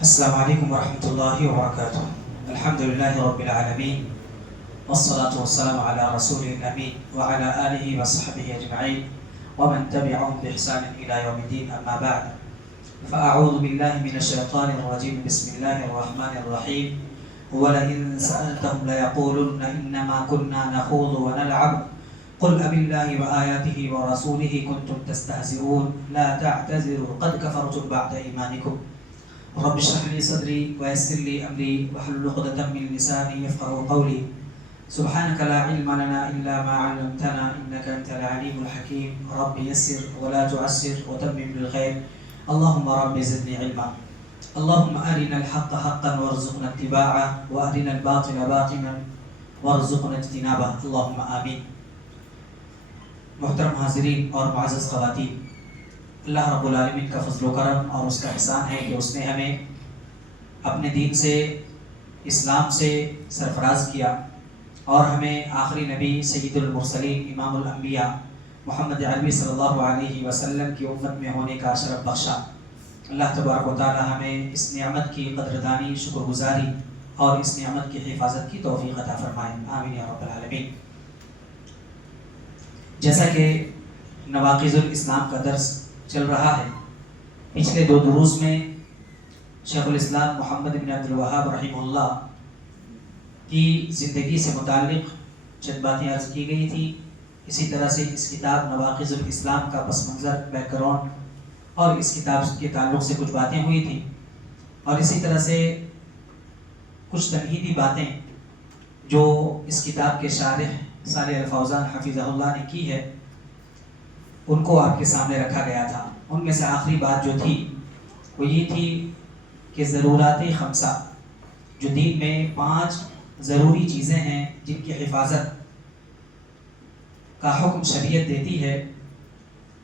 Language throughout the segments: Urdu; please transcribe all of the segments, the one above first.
السلام علیکم ورحمۃ اللہ وبرکاتہ۔ الحمد للہ رب العالمین والصلاة والسلام علی رسول الامین وعلی آلہ وصحبہ اجمعین ومن تبعهم بإحسان إلى يوم الدین، اما بعد فأعوذ باللہ من الشیطان الرجیم، بسم اللہ الرحمن الرحیم۔ وَلَئِن سَأَلْتَهُمْ لَيَقُولُنَّ إِنَّمَا كُنَّا نَخُوضُ وَنَلْعَبُ قُلْ أَبِاللَّهِ وَآيَاتِهِ وَرَسُولِهِ كُنْتُمْ تَسْتَهْزِئُونَ لَا تَعْتَذِرُوا قَدْ كَفَرْتُمْ بَعْدَ إِيمَانِكُمْ رب اشرح لي صدري ويسر لي امري واحلل عقدة من لساني يفقهوا قولي سبحانك لا علم لنا الا ما علمتنا انك انت العليم الحكيم رب يسر ولا تعسر وتمم بالخير اللهم رب زدني علما اللهم ارنا الحق حقا وارزقنا اتباعه وارنا الباطل باطلا وارزقنا اجتنابه اللهم آمين۔ محترم حاضرین اور معزز خواتین، اللہ رب العالمین کا فضل و کرم اور اس کا احسان ہے کہ اس نے ہمیں اپنے دین سے، اسلام سے سرفراز کیا اور ہمیں آخری نبی سید المرسلین امام الانبیاء محمد عربی صلی اللہ علیہ وسلم کی امت میں ہونے کا شرف بخشا۔ اللہ تبارک و تعالی ہمیں اس نعمت کی قدردانی، شکر گزاری اور اس نعمت کی حفاظت کی توفیق عطا فرمائے، آمین یا رب العالمین۔ جیسا کہ نواقض الاسلام کا درس چل رہا ہے، پچھلے دو دروس میں شیخ الاسلام محمد بن عبد الوہاب رحمہ اللہ کی زندگی سے متعلق چند باتیں عرض کی گئی تھی۔ اسی طرح سے اس کتاب نواقض الاسلام کا پس منظر، بیک گراؤنڈ اور اس کتاب کے تعلق سے کچھ باتیں ہوئی تھیں، اور اسی طرح سے کچھ تمہیدی باتیں جو اس کتاب کے شارح صالح الفوزان حفظہ اللہ نے کی ہے ان کو آپ کے سامنے رکھا گیا تھا۔ ان میں سے آخری بات جو تھی وہ یہ تھی کہ ضرورات خمسہ، جو دین میں 5 ضروری چیزیں ہیں جن کی حفاظت کا حکم شریعت دیتی ہے،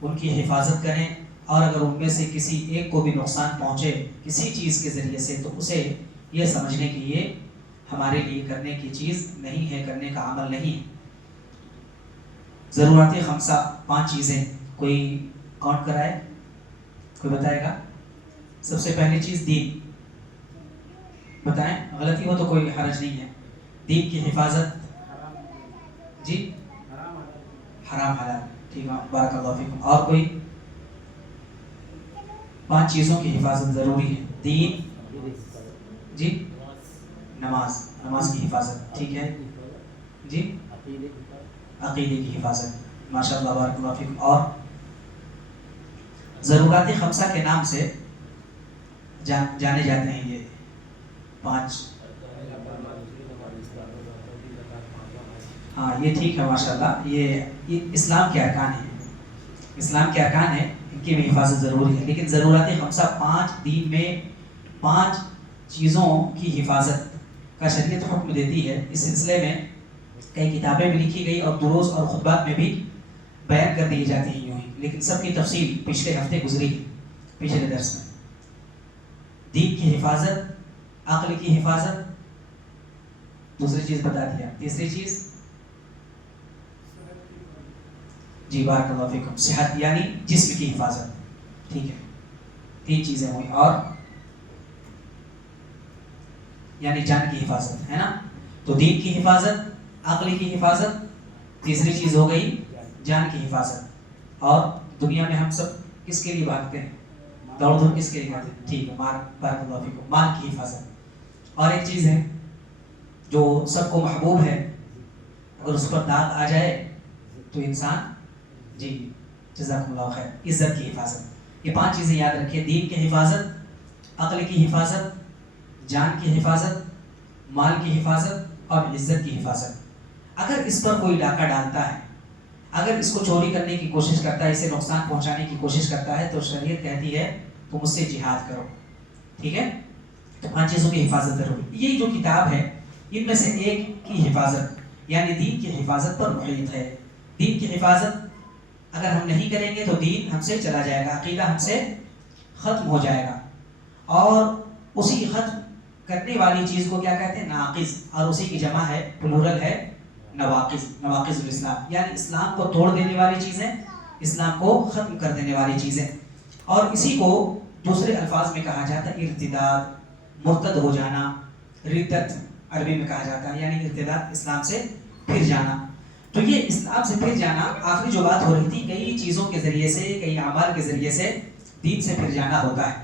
ان کی حفاظت کریں، اور اگر ان میں سے کسی ایک کو بھی نقصان پہنچے کسی چیز کے ذریعے سے تو اسے یہ سمجھنے کہ یہ ہمارے لیے کرنے کی چیز نہیں ہے، کرنے کا عمل نہیں ہے۔ ضرورت خمسہ 5 چیزیں، کوئی کاؤنٹ کرائے، کوئی بتائے گا؟ سب سے پہلی چیز دین، بتائیں، غلطی ہو تو کوئی حرج نہیں ہے۔ دین کی حفاظت، جی حرام حلال، ٹھیک ہے، بارک اللہ فیکم۔ اور کوئی؟ 5 چیزوں کی حفاظت ضروری ہے، دین، جی نماز کی حفاظت، ٹھیک ہے جی، عقیدے کی حفاظت، ماشاء اللہ بارک اللہ فیکم۔ اور ضرورات خمسہ کے نام سے جانے جاتے ہیں یہ 5۔ ہاں یہ ٹھیک ہے ماشاء اللہ، یہ اسلام کے ارکان ہیں، اسلام کے ارکان ہیں، ان کی بھی حفاظت ضروری ہے، لیکن ضرورات خمسہ 5 دین میں 5 چیزوں کی حفاظت کا شریعت حکم دیتی ہے۔ اس سلسلے میں کئی کتابیں بھی لکھی گئی اور دروس اور خطبات میں بھی بیان کر دی جاتی ہیں یوں ہی، لیکن سب کی تفصیل پچھلے ہفتے گزری ہے، پچھلے درس میں۔ دین کی حفاظت، عقل کی حفاظت، دوسری چیز بتا دیا، تیسری چیز جی بارک اللہ فیکم، صحت یعنی جسم کی حفاظت، ٹھیک ہے، 3 چیزیں ہوئی، اور یعنی جان کی حفاظت ہے نا۔ تو دین کی حفاظت، عقل کی حفاظت، تیسری چیز ہو گئی جان کی حفاظت۔ اور دنیا میں ہم سب کس کے لیے بھاگتے ہیں؟ دوڑ دھوپ کس کے لیے کرتے ہیں؟ ٹھیک ہے، بارک اللہ فیکم، مال کی حفاظت۔ اور ایک چیز ہے جو سب کو محبوب ہے، اگر اس پر داغ آ جائے تو انسان، جی جزاکم اللہ خیر، عزت کی حفاظت۔ یہ 5 چیزیں یاد رکھیے، دین کی حفاظت، عقل کی حفاظت، جان کی حفاظت، مال کی حفاظت اور عزت کی حفاظت۔ اگر اس پر کوئی ڈاکہ ڈالتا ہے، اگر اس کو چوری کرنے کی کوشش کرتا ہے، اسے نقصان پہنچانے کی کوشش کرتا ہے، تو شریعت کہتی ہے تم اس سے جہاد کرو، ٹھیک ہے۔ تو 5 چیزوں کی حفاظت ضروری۔ یہ جو کتاب ہے ان میں سے ایک کی حفاظت یعنی دین کی حفاظت پر محیط ہے۔ دین کی حفاظت اگر ہم نہیں کریں گے تو دین ہم سے چلا جائے گا، عقیدہ ہم سے ختم ہو جائے گا، اور اسی ختم کرنے والی چیز کو کیا کہتے ہیں؟ ناقض، اور اسی کی جمع ہے، پلورل ہے، نواقض، نواقض الاسلام، یعنی اسلام کو توڑ دینے والی چیزیں، اسلام کو ختم کر دینے والی چیزیں۔ اور اسی کو دوسرے الفاظ میں کہا جاتا ہے ارتداد، مرتد ہو جانا، ردت عربی میں کہا جاتا ہے، یعنی ارتداد، اسلام سے پھر جانا. تو یہ اسلام سے پھر جانا، آخری جو بات ہو رہی تھی، کئی چیزوں کے ذریعے سے، کئی اعمال کے ذریعے سے دین سے پھر جانا ہوتا ہے.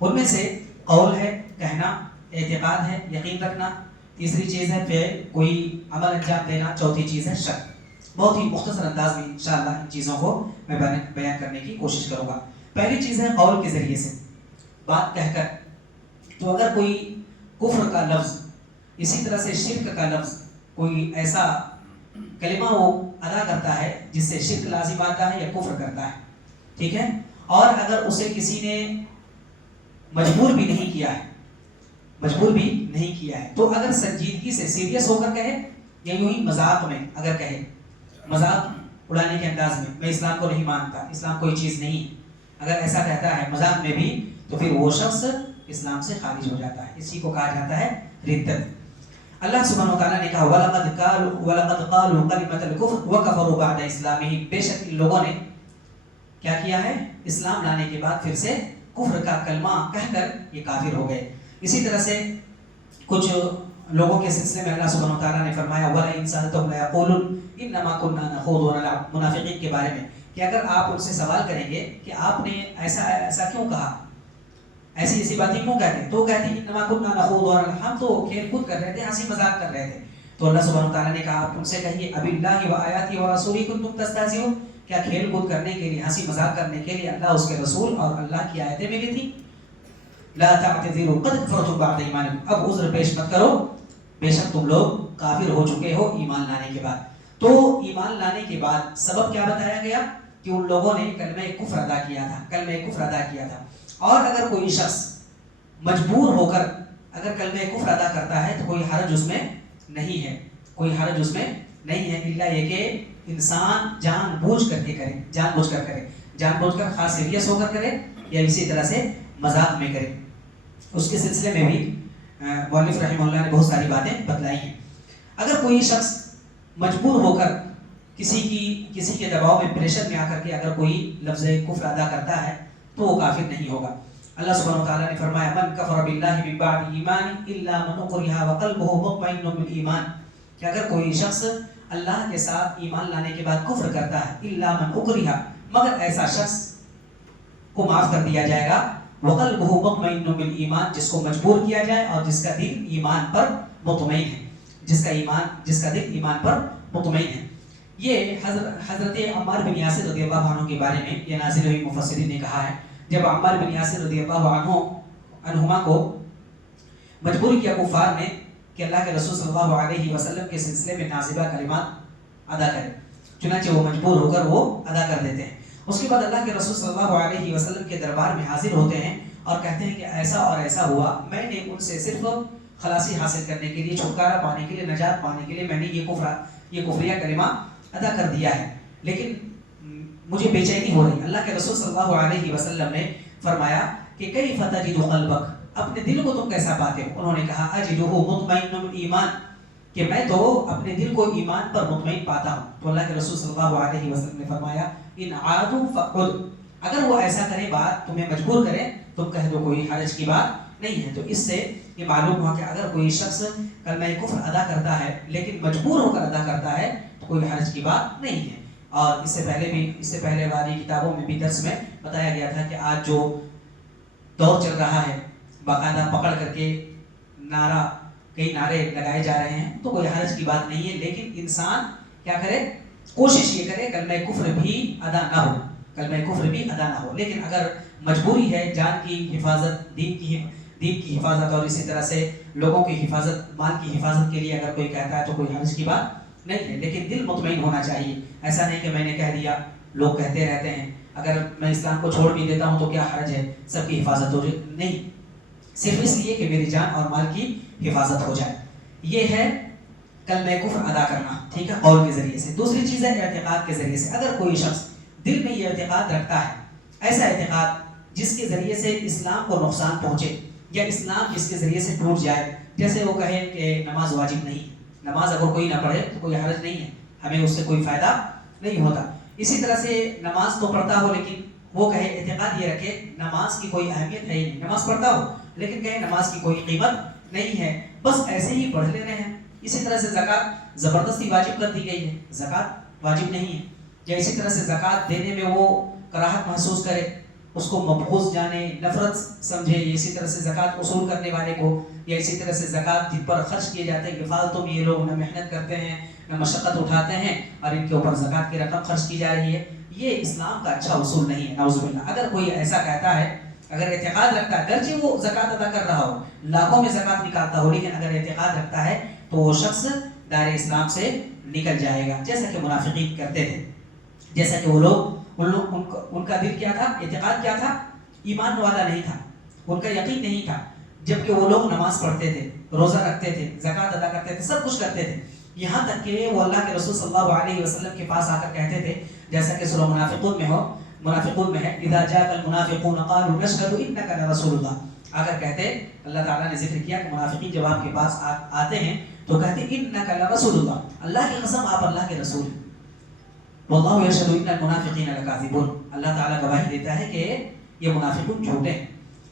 ان میں سے قول ہے، کہنا، اعتقاد ہے، یقین رکھنا، تیسری چیز ہے فعل، کوئی عمل انجام دینا، چوتھی چیز ہے شک. بہت ہی مختصر انداز میں انشاءاللہ ان چیزوں کو میں بیان کرنے کی کوشش کروں گا. پہلی چیز ہے قول کے ذریعے سے بات کہہ کر. تو اگر کوئی کفر کا لفظ، اسی طرح سے شرک کا لفظ، کوئی ایسا کلمہ وہ ادا کرتا ہے جس سے شرک لازم آتا ہے یا کفر کرتا ہے، ٹھیک ہے، اور اگر اسے کسی نے مجبور بھی نہیں کیا ہے، مجبور بھی نہیں کیا ہے، تو اگر سنجیدگی سے سیریس ہو کر کہے یا یوں ہی مذاق میں اگر کہے، مذاق اڑانے کے انداز میں اسلام کو نہیں مانتا، اسلام کوئی چیز نہیں، اگر ایسا کہتا ہے مذاق میں بھی، تو پھر وہ شخص اسلام سے خارج ہو جاتا ہے. اسی کو کہا جاتا ہے ردت. اللہ سبحانہ وتعالیٰ نے کہا وَلَقَدْ قَالُوا كَلِمَةَ الْكُفْرِ وَكَفَرُوا بَعْدَ إِسْلَامِهِمْ، بے شک ان لوگوں نے کیا کیا ہے، اسلام لانے کے بعد پھر سے کفر کا کلمہ کہہ کر یہ کافر ہو گئے. اسی طرح سے کچھ لوگوں کے سلسلے میں اللہ سبحانہ وتعالیٰ نے فرمایا وَلَئِنْ سَأَلْتَهُمْ لَيَقُولُنَّ إِنَّمَا كُنَّا نَخُوضُ وَنَلْعَبُ، منافقین کے بارے میں، کہ اگر آپ ان سے سوال کریں گے کہ آپ نے ایسا کیوں کہا، ایسی باتیں کیوں کہتے ہیں، تو کہتے ہیں انما كنا نخوض ونلعب، ہم تو کھیل کود کر رہے تھے، ہنسی مذاق کر رہے تھے. تو اللہ سبحانہ وتعالیٰ نے کہا آپ ان سے کہیے اب اللہ و آیاتہ و رسولہ کنتم تستہزئون، کیا کھیل کود کرنے کے لیے، ہنسی مذاق کرنے کے لیے اللہ، اس کے رسول اور اللہ کی آیتیں ملی تھی. لا تعتذروا قد كفرتم بعد ایمانکم، اب عذر پیش مت کرو، بے شک تم لوگ کافر ہو چکے ہو ایمان لانے کے بعد. تو ایمان لانے کے بعد سبب کیا بتایا گیا کہ ان لوگوں نے کلمہ کفر ادا کیا تھا، کلمہ کفر ادا کیا تھا. اور اگر کوئی شخص مجبور ہو کر اگر کلمہ کفر ادا کرتا ہے تو کوئی حرج اس میں نہیں ہے، کوئی حرج اس میں نہیں ہے، الا یہ کہ انسان جان بوجھ کر کے کرے، جان بوجھ کر خاص سیریس ہو کر کرے یا اسی طرح سے مذاق میں کرے. اس کے سلسلے میں بھی مؤلف رحمہ اللہ نے بہت ساری باتیں بتلائی ہیں. اگر کوئی شخص مجبور ہو کر کسی کے دباؤ میں، پریشر میں آ کر کے اگر کوئی لفظ کفر ادا کرتا ہے تو وہ کافر نہیں ہوگا. اللہ سبحانہ وتعالیٰ نے فرمایا من کفر باللہ من بعد ایمانہ الا من اکرہ وقلبہ مطمئن بالایمان، کہ اگر کوئی شخص اللہ کے ساتھ ایمان لانے کے بعد کفر کرتا ہے، الا من اکرہ، مگر ایسا شخص کو معاف کر دیا جائے گا، وقلبہ مطمئن بالایمان، جس کو مجبور کیا جائے اور جس کا دل ایمان پر مطمئن ہے، جس کا دل ایمان پر مطمئن ہے. یہ حضرت عمار بن یاسر رضی اللہ عنہ کے بارے میں یہ نازل ہوئی، مفسرین نے کہا ہے جب عمار بن یاسر رضی اللہ عنہما کو مجبور کیا کفار نے کہ اللہ کے رسول صلی اللہ علیہ وسلم کے سلسلے میں نازلہ کلمات ادا کریں، چنانچہ وہ مجبور ہو کر وہ ادا کر دیتے ہیں. اس کے بعد اللہ کے رسول صلی اللہ علیہ وسلم کے دربار میں حاضر ہوتے ہیں اور کہتے ہیں کہ ایسا اور ایسا ہوا، میں نے ان سے صرف خلاصی حاصل کرنے کے لیے، چھٹکارا پانے کے لیے، نجات پانے کے لیے میں نے یہ کفریہ کلمہ ادا کر دیا ہے، لیکن مجھے بے چینی ہو رہی. اللہ کے رسول صلی اللہ علیہ وسلم نے فرمایا کہ کیف تجد قلبک، اپنے دل کو تم کیسا پاتے ہو؟ انہوں نے کہا اجدہ مطمئن بالایمان، کہ میں تو اپنے دل کو ایمان پر مطمئن پاتا ہوں. تو اللہ کے رسول صلی اللہ علیہ وسلم نے فرمایا ان عادوا فقد، اگر وہ ایسا کرے، بات تمہیں مجبور کرے، تم کہہ دو کوئی حرج کی بات نہیں ہے. تو اس سے یہ معلوم ہوا کہ اگر کوئی شخص کلمہ کفر ادا کرتا ہے لیکن مجبور ہو کر ادا کرتا ہے تو کوئی حرج کی بات نہیں ہے. اور اس سے پہلے والی کتابوں میں بھی درس میں بتایا گیا تھا کہ آج جو دور چل رہا ہے، باقاعدہ پکڑ کر کے کئی نعرے لگائے جا رہے ہیں، تو کوئی حرج کی بات نہیں ہے، لیکن انسان کیا کرے، کوشش یہ کرے کلمہ کفر بھی ادا نہ ہو، کلمہ کفر بھی ادا نہ ہو. لیکن اگر مجبوری ہے، جان کی حفاظت، دین کی حفاظت اور اسی طرح سے لوگوں کی حفاظت، مال کی حفاظت کے لیے اگر کوئی کہتا ہے تو کوئی حرج کی بات نہیں ہے، لیکن دل مطمئن ہونا چاہیے. ایسا نہیں کہ میں نے کہہ دیا، لوگ کہتے رہتے ہیں اگر میں اسلام کو چھوڑ بھی دیتا ہوں تو کیا حرج ہے، سب کی حفاظت ہو جائے، نہیں، صرف اس لیے کہ میری جان اور مال کی حفاظت ہو جائے. یہ ہے کلمہ کفر ادا کرنا، ٹھیک ہے، قول کے ذریعے سے. دوسری چیز ہے اعتقاد کے ذریعے سے. اگر کوئی شخص دل میں یہ اعتقاد رکھتا ہے، ایسا اعتقاد جس کے ذریعے سے اسلام کو نقصان پہنچے یا اسلام جس کے ذریعے سے ٹوٹ جائے، جیسے وہ کہے کہ نماز واجب نہیں، نماز اگر کوئی نہ پڑھے تو کوئی حرج نہیں ہے، ہمیں اس سے کوئی فائدہ نہیں ہوتا. اسی طرح سے نماز تو پڑھتا ہو لیکن وہ کہے، اعتقاد یہ رکھے نماز کی کوئی اہمیت ہے ہی نہیں، نماز پڑھتا ہو لیکن کہیں نماز کی کوئی قیمت نہیں ہے، بس ایسے ہی پڑھ لے رہے ہیں۔ اسی طرح سے زکوٰۃ زبردستی واجب کر دی گئی ہے، زکوٰۃ واجب نہیں ہے، یا اسی طرح سے زکوٰۃ دینے میں وہ کراہت محسوس کرے، اس کو مبغوض جانے، نفرت سمجھے، اسی طرح سے زکوٰۃ وصول کرنے والے کو، یا اسی طرح سے زکوٰۃ جن پر خرچ کیے جاتے ہیں کہ فالتو میں یہ لوگ نہ محنت کرتے ہیں نہ مشقت اٹھاتے ہیں اور ان کے اوپر زکوٰۃ کی رقم خرچ کی جا رہی ہے، یہ اسلام کا اچھا اصول نہیں ہے، نعوذ باللہ۔ اگر کوئی ایسا کہتا ہے، اگر اعتقاد رکھتا ہے، گرچہ وہ زکوٰۃ ادا کر رہا ہو، لاکھوں میں زکوٰۃ نکالتا ہو، لیکن اگر اعتقاد رکھتا ہے تو وہ شخص دائرۂ اسلام سے نکل جائے گا، جیسا کہ منافقین کرتے تھے، جیسا کہ وہ لوگ ان کا دل کیا تھا، اعتقاد کیا تھا، ایمان والا نہیں تھا، ان کا یقین نہیں تھا، جبکہ وہ لوگ نماز پڑھتے تھے، روزہ رکھتے تھے، زکوٰۃ ادا کرتے تھے، سب کچھ کرتے تھے، یہاں تک کہ وہ اللہ کے رسول صلی اللہ علیہ وسلم کے پاس آ کر کہتے تھے، جیسا کہ سورہ منافقون میں ہے، اذا جاء المنافقون قالوا نشهد انك لرسول اللہ، اگر کہتے اللہ تعالیٰ نے ذکر کیا کہ منافقین جب آپ کے پاس آتے ہیں تو کہتے انك لرسول اللہ، اللہ کی قسم آپ اللہ کے رسول ہیں، واللہ یشهد ان المنافقین لکاذبون، اللہ تعالیٰ گواہی دیتا ہے کہ یہ منافقون جھوٹے ہیں،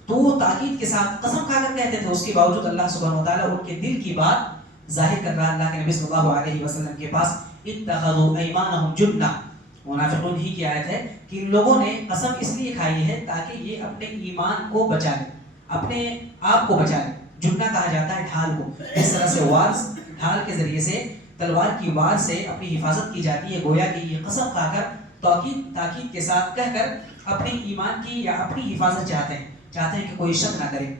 تو وہ تاکید کے ساتھ قسم کھا کر کہتے تھے، اس کے باوجود اللہ سبحانہ وتعالیٰ ان کے دل کی بات ظاہر کر رہا، اللہ کے نبی صلی اللہ علیہ وسلم کے پاس اتخذوا ایمانہم جنہ، منافقون ہی کی آیت ہے کہ ان لوگوں نے قسم اس لیے کھائی ہے تاکہ یہ اپنے ایمان کو بچا لیں، اپنے آپ کو بچا لیں، جنہ کہا جاتا ہے ڈھال کو، اس طرح سے وارز ڈھال کے ذریعے سے، تلوار کی وار سے اپنی حفاظت کی جاتی ہے، گویا کہ یہ قسم کھا کر تاکید کے ساتھ کہہ کر اپنے ایمان کی یا اپنی حفاظت چاہتے ہیں کہ کوئی شک نہ کرے،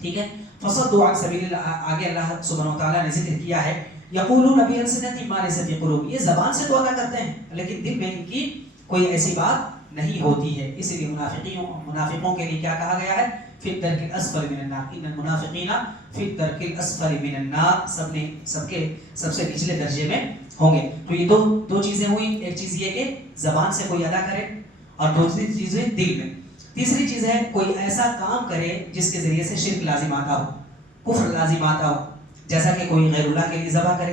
ٹھیک ہے۔ فصدوا عن سبیل اللہ، آگے اللہ سبحانہ وتعالیٰ نے ذکر کیا ہے، یقولون بألسنتہم ما لیس فی قلوبہم، یہ زبان سے تو ادا کرتے ہیں لیکن دل میں ان کی کوئی ایسی بات نہیں ہوتی ہے، اس لیے منافقوں کے لیے کیا کہا گیا ہے، فی الدرک الاسفل من النار، ان المنافقین فی الدرک الاسفل من النار، سب سے نچلے درجے میں ہوں گے۔ تو یہ دو چیزیں ہوئی، ایک چیز یہ کہ زبان سے کوئی ادا کرے اور دوسری چیز دل میں، تیسری چیز ہے کوئی ایسا کام کرے جس کے ذریعے سے شرک لازم آتا ہو، کفر لازم آتا ہو، جیسا کہ کوئی غیر اللہ کے لیے ذبح کرے،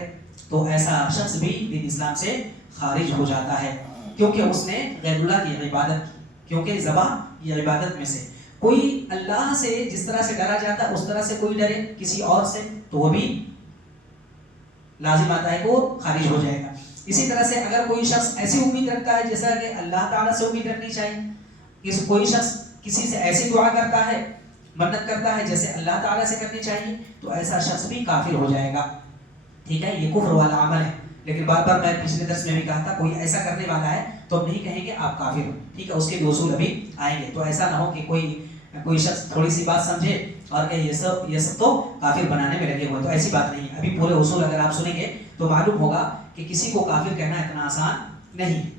تو ایسا شخص بھی دین اسلام سے خارج ہو جاتا ہے، کیونکہ اس نے غیر اللہ کی عبادت کی، کیونکہ ذبح یہ عبادت میں سے، کوئی اللہ سے جس طرح سے ڈرا جاتا ہے اس طرح سے کوئی ڈرے کسی اور سے تو وہ بھی لازم آتا ہے کہ وہ خارج ہو جائے گا۔ اسی طرح سے اگر کوئی شخص ایسی امید رکھتا ہے جیسا کہ اللہ تعالیٰ سے امید رکھنی چاہیے، کوئی شخص کسی سے ایسی دعا کرتا ہے، منت کرتا ہے جیسے اللہ تعالیٰ سے کرنی چاہیے، تو ایسا شخص بھی کافر ہو جائے گا، ٹھیک ہے، یہ کفر والا عمل ہے۔ لیکن بار بار میں پچھلے درس میں بھی کہا تھا، کوئی ایسا کرنے والا ہے تو ہم نہیں کہیں گے آپ کافر ہو، ٹھیک ہے، اس کے بھی اصول ابھی آئیں گے، تو ایسا نہ ہو کہ کوئی شخص تھوڑی سی بات سمجھے اور کہ یہ سب تو کافر بنانے میں لگے ہوئے، تو ایسی بات نہیں ہے، ابھی پورے اصول اگر آپ سنیں گے تو معلوم ہوگا کہ کسی کو کافر کہنا اتنا آسان نہیں ہے،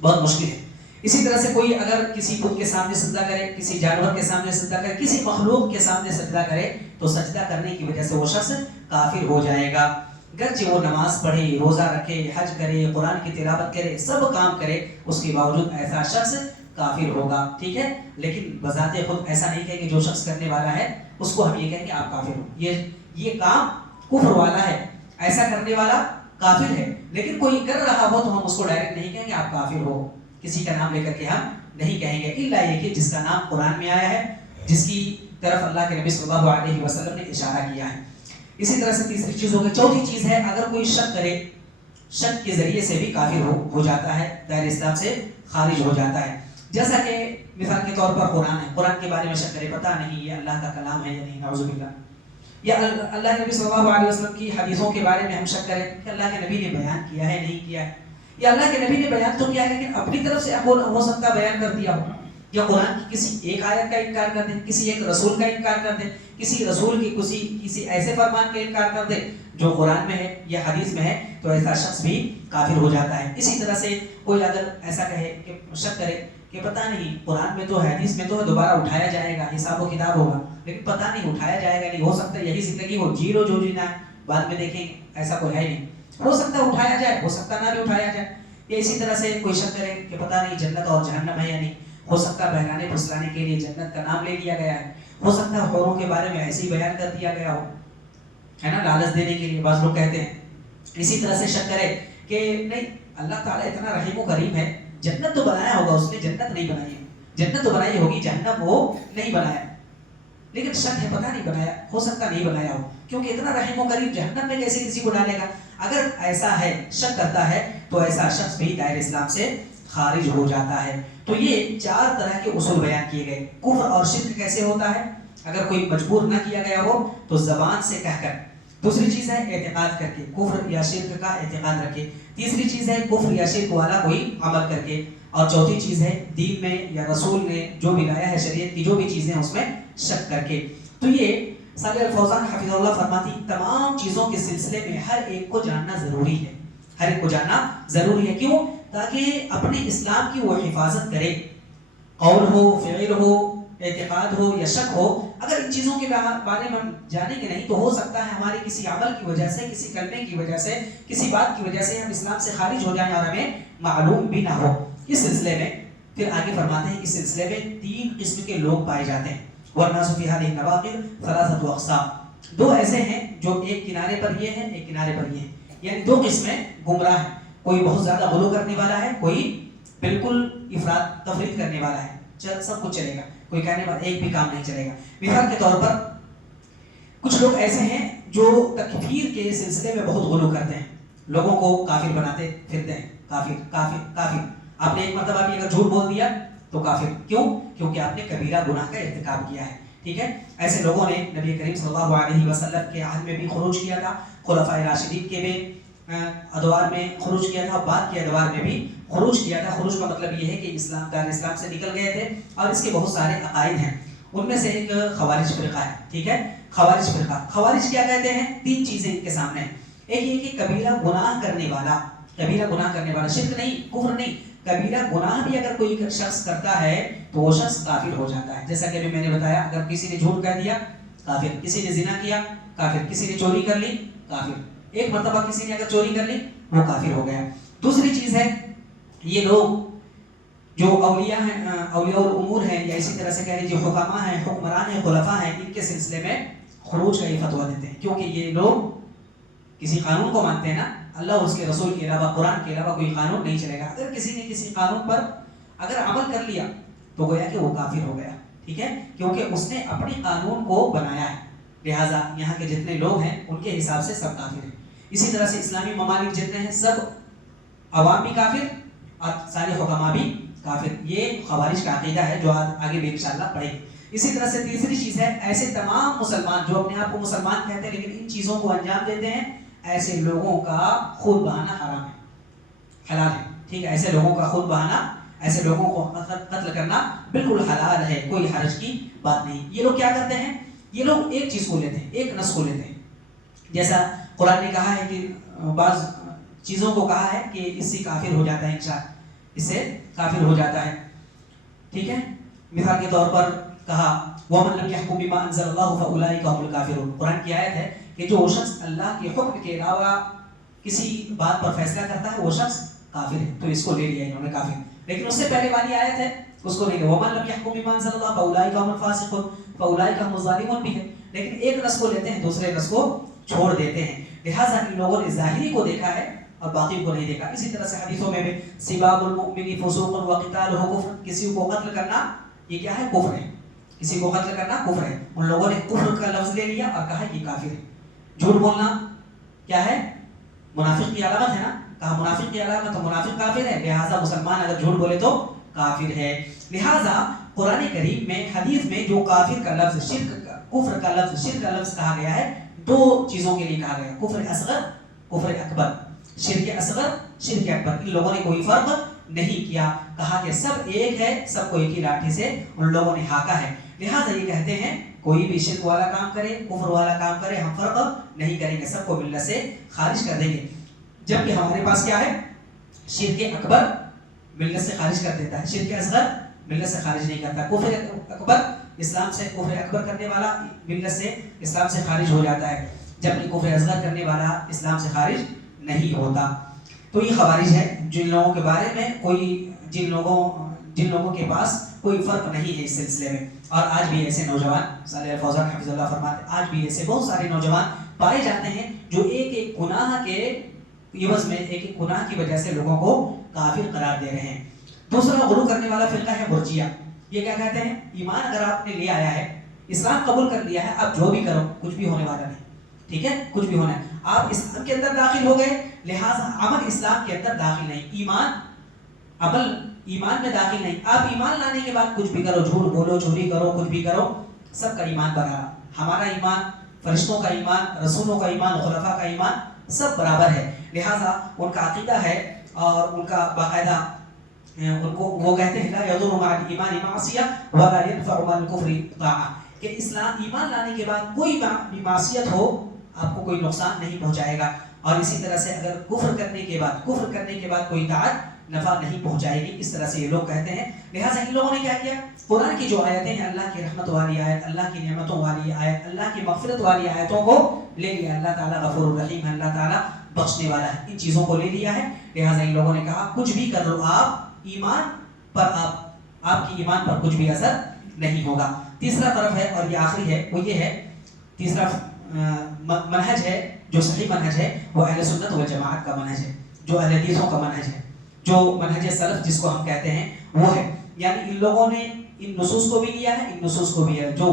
بہت مشکل ہے۔ اسی طرح سے کوئی اگر کسی بت کے سامنے سجدہ کرے، کسی جانور کے سامنے سجدہ کرے، کسی مخلوق کے سامنے سجدہ کرے تو سجدہ کرنے کی وجہ سے وہ شخص کافر ہو جائے گا، گرچہ وہ نماز پڑھے، روزہ رکھے، حج کرے، قرآن کی تلاوت کرے، سب کام کرے، اس کے باوجود ایسا شخص کافر ہوگا، ٹھیک ہے، لیکن بذات خود ایسا نہیں کہیں کہ جو شخص کرنے والا ہے اس کو ہم یہ کہیں کہ آپ کافر ہو، یہ کام کفر والا ہے، ایسا کرنے والا کافر ہے، لیکن کوئی کر رہا ہو تو ہم اس کو ڈائریکٹ نہیں کہیں گے آپ کافر ہو، کسی کا نام لے کر کے ہم نہیں کہیں گے، الا یہ کہ جس کا نام قرآن میں آیا ہے، جس کی طرف اللہ کے نبی صلی اللہ علیہ وسلم نے اشارہ کیا ہے۔ اسی طرح سے تیسری چیز ہو گئی، چوتھی چیز ہے اگر کوئی شک کرے، شک کے ذریعے سے بھی کافر ہو جاتا ہے، دائرۂ اسلام سے خارج ہو جاتا ہے، جیسا کہ مثال کے طور پر قرآن ہے، قرآن کے بارے میں شک کرے، پتہ نہیں یہ اللہ کا کلام ہے یا نہیں، نعوذ باللہ، یا اللہ کے نبی صلی اللہ علیہ وسلم کی حدیثوں کے بارے میں ہم شک کریں کہ اللہ کے نبی نے بیان کیا ہے نہیں کیا ہے، یا اللہ کے نبی نے بیان تو کیا ہے لیکن اپنی طرف سے ہو سکتا بیان کر دیا ہو، یا قرآن کی کسی ایک آیت کا انکار کر دیں، کسی ایک رسول کا انکار کر دیں، کسی رسول کی کسی ایسے فرمان کا انکار کر دیں جو قرآن میں ہے یا حدیث میں ہے، تو ایسا شخص بھی کافر ہو جاتا ہے۔ اسی طرح سے کوئی اگر ایسا کہے کہ شک کرے کہ پتہ نہیں قرآن میں تو حدیث میں تو دوبارہ اٹھایا جائے گا، حساب و کتاب ہوگا، لیکن پتہ نہیں اٹھایا جائے گا نہیں، ہو سکتا ہے یہی زندگی ہو، جی لو جو جینا ہے، بعد میں دیکھیں ایسا کوئی ہے نہیں، ہو سکتا ہے اٹھایا جائے، ہو سکتا نہ بھی اٹھایا جائے، یا اسی طرح سے کوئی شک کرے کہ پتہ نہیں جنت اور جہنم ہے یا نہیں، ہو سکتا ہے بہلانے پھسلانے کے لیے جنت کا نام لے لیا گیا ہے، ہو سکتا ہے حوروں کے بارے میں ایسے ہی بیان کر دیا گیا ہو، ہے نا، لالچ دینے کے لیے بعض لوگ کہتے ہیں۔ اسی طرح سے شک کرے کہ نہیں اللہ تعالیٰ اتنا رحیم و کریم ہے، جنت تو بنایا ہوگا اس نے، جنت نہیں بنائی ہے، جنت تو بنائی ہوگی، جہنم وہ نہیں بنایا، لیکن شک ہے پتہ نہیں بنایا، ہو سکتا نہیں بنایا ہو، کیونکہ اتنا رحیم و کریم جہنم میں کیسے کسی کو ڈالے گا؟ اگر ایسا ہے، شک کرتا ہے، تو ایسا شخص بھی دائرہ اسلام سے خارج ہو جاتا ہے۔ تو یہ 4 طرح کے اصول بیان کیے گئے۔ کفر اور شرک کیسے ہوتا ہے؟ اگر کوئی مجبور نہ کیا گیا ہو تو زبان سے کہہ کر۔ دوسری چیز ہے اعتقاد کر کے، کفر یا شرک کا اعتقاد رکھے۔ تیسری چیز ہے کفر یا شرک والا کوئی عمل کر کے۔ اور چوتھی چیز ہے دین میں یا رسول نے جو بھی لایا ہے، شریعت کی جو بھی چیزیں اس میں شک کر کے۔ تو یہ صالح الفوزان حفظ اللہ فرماتی تمام چیزوں کے سلسلے میں ہر ایک کو جاننا ضروری ہے، ہر ایک کو جاننا ضروری ہے۔ کیوں؟ تاکہ اپنے اسلام کی وہ حفاظت کرے، قول ہو، فعل ہو، اعتقاد ہو یا شک ہو۔ اگر ان چیزوں کے بارے میں ہم جانیں گے نہیں تو ہو سکتا ہے ہمارے کسی عمل کی وجہ سے، کسی کلمے کی وجہ سے، کسی بات کی وجہ سے ہم اسلام سے خارج ہو جائیں اور ہمیں معلوم بھی نہ ہو۔ اس سلسلے میں پھر آگے فرماتے ہیں، اس سلسلے میں 3 قسم کے لوگ پائے جاتے ہیں۔ وَالنَّاسُ فِي هَذِهِ النَّوَاقِضِ 3 أَقْسَامٍ، 2 ایسے ہیں جو ایک کنارے پر یہ ہیں، ایک کنارے پر یہ ہیں، یعنی 2 قسمیں گمراہ ہیں۔ کوئی بہت زیادہ غلو کرنے والا ہے، کوئی بالکل افراط تفریط کرنے والا ہے، سب کچھ چلے گا، کوئی کہنے والا ایک بھی کام نہیں چلے گا۔ مثال کے طور پر کچھ لوگ ایسے ہیں جو تکفیر کے سلسلے میں بہت غلو کرتے ہیں، لوگوں کو کافر بناتے پھرتے ہیں، کافر کافر کافر۔ آپ نے ایک مرتبہ بھی اگر جھوٹ بول دیا تو کافر، کیوں؟ کیونکہ آپ نے کبیرہ گناہ کا ارتکاب کیا ہے، ٹھیک ہے؟ ایسے لوگوں نے نبی کریم صلی اللہ علیہ وسلم کے عہد میں بھی خروج کیا تھا، خلفائے راشدین کے بھی ادوار میں خروج کیا تھا، بعد کے ادوار میں بھی خروج کیا تھا۔ خروج کا مطلب یہ ہے کہ دار اسلام سے نکل گئے تھے، اور اس کے بہت سارے عقائد ہیں۔ ان میں سے ایک خوارج فرقہ ہے، ٹھیک ہے؟ خوارج فرقہ، خوارج کیا کہتے ہیں؟ 3 چیزیں ان کے سامنے ہیں۔ ایک یہ کہ کبیرہ گناہ کرنے والا، کبیرہ گناہ کرنے والا، شرک نہیں، کفر نہیں، کبیرہ گناہ بھی اگر کوئی شخص کرتا ہے تو وہ شخص کافر ہو جاتا ہے۔ جیسا کہ ابھی میں نے بتایا، اگر کسی نے جھوٹ کہہ دیا کافر، کسی نے زنا کیا کافر، کسی نے چوری کر لی کافر، ایک مرتبہ کسی نے اگر چوری کر لی وہ کافر ہو گیا۔ دوسری چیز ہے یہ لوگ جو اولیاء ہیں، اولیاء الامور ہیں، یا اسی طرح سے کہہ لیجیے حکماء ہیں، حکمران ہیں، خلفاء ہیں، ان کے سلسلے میں خروج کا یہ فتویٰ دیتے ہیں، کیونکہ یہ لوگ کسی قانون کو مانتے ہیں نا، اللہ اور اس کے رسول کے علاوہ، قرآن کے علاوہ کوئی قانون نہیں چلے گا۔ اگر کسی نے کسی قانون پر اگر عمل کر لیا تو گویا کہ وہ کافر ہو گیا، ٹھیک ہے؟ کیونکہ اس نے اپنے قانون کو بنایا ہے، لہٰذا یہاں کے جتنے لوگ ہیں ان کے حساب سے سب کافر ہیں۔ اسی طرح سے اسلامی ممالک جتنے ہیں سب عوام بھی کافر اور سارے حکماء بھی کافر۔ یہ خوارج کا عقیدہ ہے جو آگے بھی انشاءاللہ پڑھیں گے۔ اسی طرح سے تیسری چیز ہے، ایسے تمام مسلمان جو اپنے آپ کو مسلمان کہتے ہیں لیکن ان چیزوں کو انجام دیتے ہیں، ایسے لوگوں کا خون بہانا حرام ہے، حلال ہے، ٹھیک ہے؟ ایسے لوگوں کا خون بہانا، ایسے لوگوں کو قتل کرنا بالکل حلال ہے، کوئی حرج کی بات نہیں۔ یہ لوگ کیا کرتے ہیں؟ یہ لوگ ایک چیز کو لیتے ہیں، ایک نص کو لیتے ہیں، جیسا قرآن نے کہا ہے کہ بعض چیزوں کو کہا ہے کہ اس سے کافر ہو جاتا ہے انسان، اس سے کافر ہو جاتا ہے، ٹھیک ہے؟ مثال کے طور پر کہا وَمَن لَمْ يَحْكُمْ بِمَا أَنزَلَ اللَّهُ فَأُولَٰئِكَ هُمُ الْكَافِرُونَ۔ قرآن کی آیت ہے کہ جو شخص اللہ کے حکم کے علاوہ کسی بات پر فیصلہ کرتا ہے وہ شخص کافر ہے، تو اس کو لے لیا انہوں نے کافر۔ لیکن اس سے پہلے والی آیت ہے اس کو لے لیا وَمَن لَمْ يَحْكُمْ بِمَا أَنزَلَ اللَّهُ فَأُولَٰئِكَ هُمُ الْفَاسِقُونَ، فَأُولَٰئِكَ هُمُ الظَّالِمُونَ بھی ہے، لیکن ایک رس کو لیتے ہیں، دوسرے رس کو چھوڑ دیتے ہیں۔ لہٰذا ان لوگوں نے ظاہری کو دیکھا ہے اور باقی کو نہیں دیکھا۔ اسی طرح سے حدیثوں میں بھی سباب المؤمن فسوق وقتالہ کفر، کسی کو قتل کرنا یہ کیا ہے؟ کفر ہے، کسی کو قتل کرنا کفر ہے۔ ان لوگوں نے کفر کا لفظ لے لیا اور کہا کہ کافر ہے۔ جھوٹ بولنا کیا ہے؟ منافق کی علامت ہے نا، کہا منافق کی علامت، تو منافق کافر ہے، لہٰذا مسلمان اگر جھوٹ بولے تو کافر ہے۔ لہٰذا قرآن کریم میں حدیث میں جو کافر کا لفظ، کفر کا لفظ، شرک کا لفظ کہا گیا ہے، 2 چیزوں کے لیے کہا گیا، کفر اصغر، کفر اکبر، شرک اصغر، شرک اکبر۔ ان لوگوں نے کوئی فرق نہیں کیا، کہا کہ سب ایک ہے، سب کو ایک ہی لاٹھی سے ان لوگوں نے ہانکا ہے۔ لہٰذا یہ کہتے ہیں کوئی بھی شرک والا کام کرے، کفر والا کام کرے، ہم فرق نہیں کریں گے، سب کو ملت سے خارج کر دیں گے۔ جبکہ ہمارے پاس کیا ہے؟ شرک اکبر ملت سے خارج کر دیتا ہے، شرک اصغر ملت سے خارج نہیں کرتا۔ کفر اکبر، اسلام سے کفر اکبر کرنے والا ملت سے، اسلام سے خارج ہو جاتا ہے، جبکہ کفر اصغر کرنے والا اسلام سے خارج نہیں ہوتا۔ تو یہ خوارج ہے جن لوگوں کے بارے میں جن لوگوں کے پاس کوئی فرق نہیں ہے اس سلسلے میں۔ اور آج بھی ایسے نوجوان، صالح الفوزان حفظ اللہ فرماتے ہیں، آج بھی ایسے بہت سارے نوجوان پائے جاتے ہیں جو ایک ایک گناہ کے عوض میں، ایک ایک گناہ کی وجہ سے لوگوں کو کافر قرار دے رہے ہیں۔ دوسرا غلو کرنے والا فرقہ ہے مرجیہ۔ یہ کیا کہتے ہیں؟ ایمان اگر آپ نے لے آیا ہے، اسلام قبول کر لیا ہے، اب جو بھی کرو کچھ بھی ہونے والا نہیں، ٹھیک ہے، کچھ بھی ہونا ہے، آپ اسلام کے اندر داخل ہو گئے، لہٰذا عمل اسلام کے اندر داخل نہیں، ایمان عمل ایمان میں داخل نہیں، آپ ایمان لانے کے بعد کچھ بھی کرو، جھوٹ بولو، چوری کرو، کچھ بھی کرو، سب کا ایمان برابر، ہمارا ایمان، فرشتوں کا ایمان، رسولوں کا ایمان، خلفاء کا ایمان سب برابر ہے، لہٰذا ان کا عقیدہ ہے اور ان کا باقاعدہ ان کو وہ کہتے ہیں لا یضر مع الایمان معصیہ ولا ينفع مع الکفر طاعہ، کہ اسلام ایمان لانے کے بعد کوئی بھی معصیت ہو آپ کو کوئی نقصان نہیں پہنچائے گا، اور اسی طرح سے اگر کفر کرنے کے بعد کوئی طاعت نفع نہیں پہنچائے گی، اس طرح سے یہ لوگ کہتے ہیں، لہٰذا ان لوگوں نے کیا کیا، قرآن کی جو آیتیں ہیں، اللہ کی رحمت والی آیت، اللہ کی نعمتوں والی آیت، اللہ کی مغفرت والی آیتوں کو لے لیا، اللہ تعالیٰ غفور الرحیم ہے، اللہ تعالیٰ بخشنے والا ہے، ان چیزوں کو لے لیا ہے، لہٰذا ان لوگوں نے کہا کچھ بھی کر لو آپ ایمان پر، آپ کی ایمان پر کچھ بھی اثر نہیں ہوگا۔ تیسرا طرف ہے اور یہ آخری ہے، وہ یہ ہے، تیسرا منہج ہے جو صحیح منہج ہے، وہ اہل سنت و جماعت کا منہج ہے، جو اہل حدیثوں کا منہج ہے، جو منہج سلف جس کو ہم کہتے ہیں وہ ہے، یعنی ان لوگوں نے ان نصوص کو بھی لیا ہے، ان نصوص کو بھی ہے، جو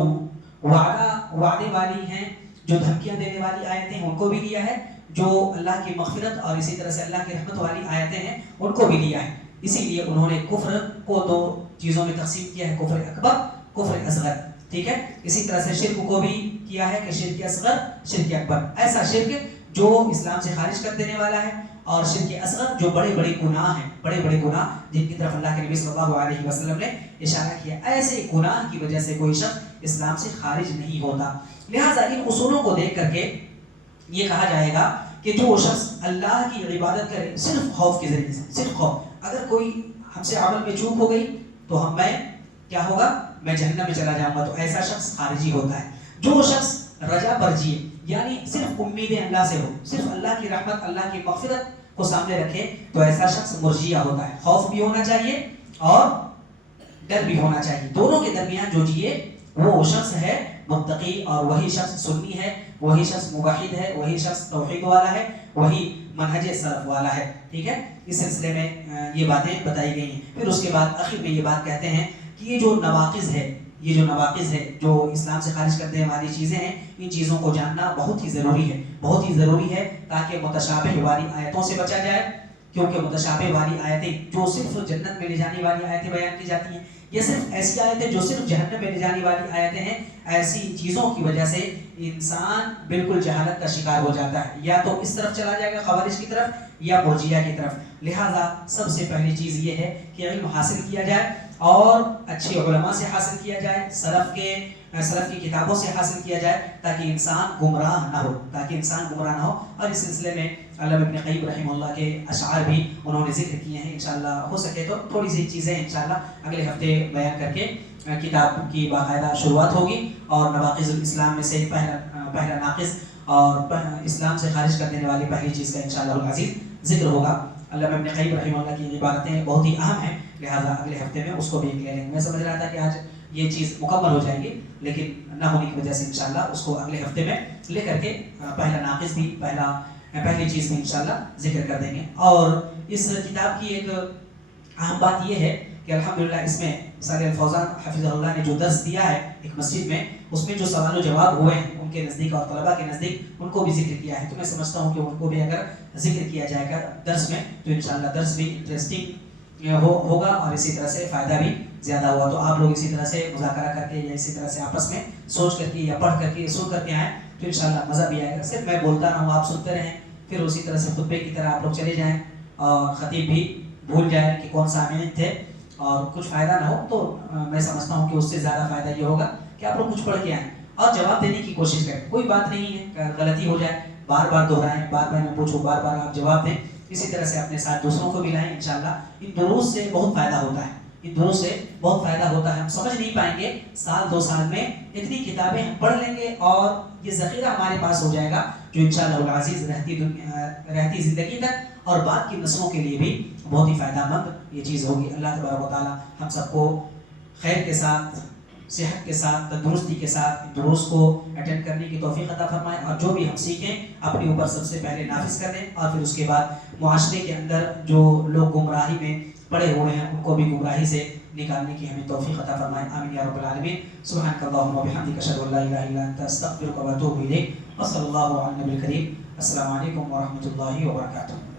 وعدے والی ہیں، جو دھمکیاں دینے والی آیتیں ہیں ان کو بھی لیا ہے، جو اللہ کی مغفرت اور اسی طرح سے اللہ کی رحمت والی آیتیں ہیں ان کو بھی لیا ہے، اسی لیے انہوں نے کفر کو دو چیزوں میں تقسیم کیا ہے، کفر اکبر، کفر اصغر، ٹھیک ہے، اسی طرح سے شرک کو بھی کیا ہے کہ شرک اصغر، شرک اکبر، ایسا شرک جو اسلام سے خارج کر دینے والا ہے، اور شرک اصغر جو بڑے بڑے گناہ ہیں، بڑے بڑے گناہ جن کی طرف اللہ کے نبی صلی اللہ علیہ وسلم نے اشارہ کیا، ایسے گناہ کی وجہ سے کوئی شخص اسلام سے خارج نہیں ہوتا، لہٰذا ان اصولوں کو دیکھ کر کے یہ کہا جائے گا کہ جو شخص اللہ کی عبادت کرے صرف خوف کے ذریعے سے، صرف خوف، اگر کوئی ہم سے عمل میں چوک ہو گئی تو میں کیا ہوگا، میں جہنم میں چلا جاؤں گا، تو ایسا شخص خارجی ہوتا ہے، جو شخص رجا پر جیے، یعنی صرف امیدیں اللہ سے ہو، صرف اللہ کی رحمت، اللہ کی مغفرت کو سامنے رکھے، تو ایسا شخص مرجیہ ہوتا ہے، خوف بھی ہونا چاہیے اور ڈر بھی ہونا چاہیے، دونوں کے درمیان جو جیے وہ شخص ہے متقی، اور وہی شخص سنی ہے، وہی شخص موحد ہے، وہی شخص توحید والا ہے، وہی منہج سلف والا ہے، ٹھیک ہے، اس سلسلے میں یہ باتیں بتائی گئی ہیں۔ پھر اس کے بعد آخر میں یہ بات کہتے ہیں کہ یہ جو نواقض ہے، جو اسلام سے خارج کرنے والی چیزیں ہیں، ان چیزوں کو جاننا بہت ہی ضروری ہے، بہت ہی ضروری ہے، تاکہ متشابہ والی آیتوں سے بچا جائے، کیونکہ متشابہ والی آیتیں جو صرف جنت میں لے جانے والی آیتیں بیان کی جاتی ہیں، یہ صرف ایسی آیتیں جو صرف جہنم میں لے جانے والی آیتیں ہیں، ایسی چیزوں کی وجہ سے انسان بالکل جہالت کا شکار ہو جاتا ہے، یا تو اس طرف چلا جائے گا خوارج کی طرف یا مرجیہ کی طرف، لہٰذا سب سے پہلی چیز یہ ہے کہ علم حاصل کیا جائے اور اچھے علماء سے حاصل کیا جائے، سلف کی کتابوں سے حاصل کیا جائے، تاکہ انسان گمراہ نہ ہو، اور اس سلسلے میں علامہ ابن قیم رحمہ اللہ کے اشعار بھی انہوں نے ذکر کیے ہیں، انشاءاللہ ہو سکے تو تھوڑی سی چیزیں انشاءاللہ اگلے ہفتے بیان کر کے کتاب کی باقاعدہ شروعات ہوگی، اور نواقض الاسلام میں سے پہلا ناقض اور اسلام سے خارج کر دینے والی پہلی چیز کا انشاءاللہ العزیز ذکر ہوگا۔ علامہ ابن قیم رحمہ اللہ کی عبارتیں بہت ہی اہم ہیں، لہٰذا اگلے ہفتے میں اس کو بھی لے لیں گے، میں سمجھ رہا تھا کہ آج یہ چیز مکمل ہو جائے گی، لیکن نہ ہونے کی وجہ سے انشاءاللہ اس کو اگلے ہفتے میں لے کر کے پہلا ناقص بھی پہلی چیز بھی انشاءاللہ ذکر کر دیں گے۔ اور اس کتاب کی ایک اہم بات یہ ہے کہ الحمدللہ اس میں صالح الفوزان حفظہ اللہ نے جو درس دیا ہے ایک مسجد میں، اس میں جو سوال و جواب ہوئے ہیں ان کے نزدیک اور طلباء کے نزدیک، ان کو بھی ذکر کیا ہے، تو میں سمجھتا ہوں کہ ان کو بھی اگر ذکر کیا جائے گا درس میں تو انشاءاللہ درس بھی انٹرسٹنگ ہوگا، اور اسی طرح سے فائدہ بھی زیادہ ہوگا، تو آپ لوگ اسی طرح سے مذاکرہ کر کے یا اسی طرح سے آپس میں سوچ کر کے یا پڑھ کر کے سن کر کے آئیں تو انشاءاللہ مزہ بھی آئے گا، صرف میں بولتا رہوں آپ سنتے رہیں، پھر اسی طرح سے خطبے کی طرح آپ لوگ چلے جائیں اور خطیب بھی بھول جائیں کہ کون سا امین تھے اور کچھ فائدہ نہ ہو، تو میں سمجھتا ہوں کہ اس سے زیادہ فائدہ یہ ہوگا کہ آپ لوگ کچھ پڑھ کے آئیں اور جواب دینے کی کوشش کریں، کوئی بات نہیں ہے کہ غلطی ہو جائے بار بار دہرائیں، بار بار میں پوچھوں، بار بار آپ جواب دیں، اسی طرح سے اپنے ساتھ دوسروں کو بھی لائیں، انشاءاللہ ان دروس سے بہت فائدہ ہوتا ہے، ہم سمجھ نہیں پائیں گے، سال دو سال میں اتنی کتابیں ہم پڑھ لیں گے اور یہ ذخیرہ ہمارے پاس ہو جائے گا جو انشاءاللہ العزیز رہتی زندگی تک اور بعد کی نسلوں کے لیے بھی بہت ہی فائدہ مند یہ چیز ہوگی۔ اللہ تبارک و تعالی ہم سب کو خیر کے ساتھ، صحت کے ساتھ، تندرستی کے ساتھ دروس کو اٹینڈ کرنے کی توفیق عطا فرمائے، اور جو بھی ہم سیکھیں اپنے اوپر سب سے پہلے نافذ کر دیں، اور پھر اس کے بعد معاشرے کے اندر جو لوگ گمراہی میں پڑے ہوئے ہیں ان کو بھی گمراہی سے نکالنے کی ہمیں توفیق عطا فرمائے. آمین یا رب العالمین. سبحانک اللہم و بحمدک، اشہد ان لا الہ الا انت، استغفرک و اتوب الیک. وصلی اللہ علی النبی الکریم. السلام علیکم ورحمۃ اللہ وبرکاتہ.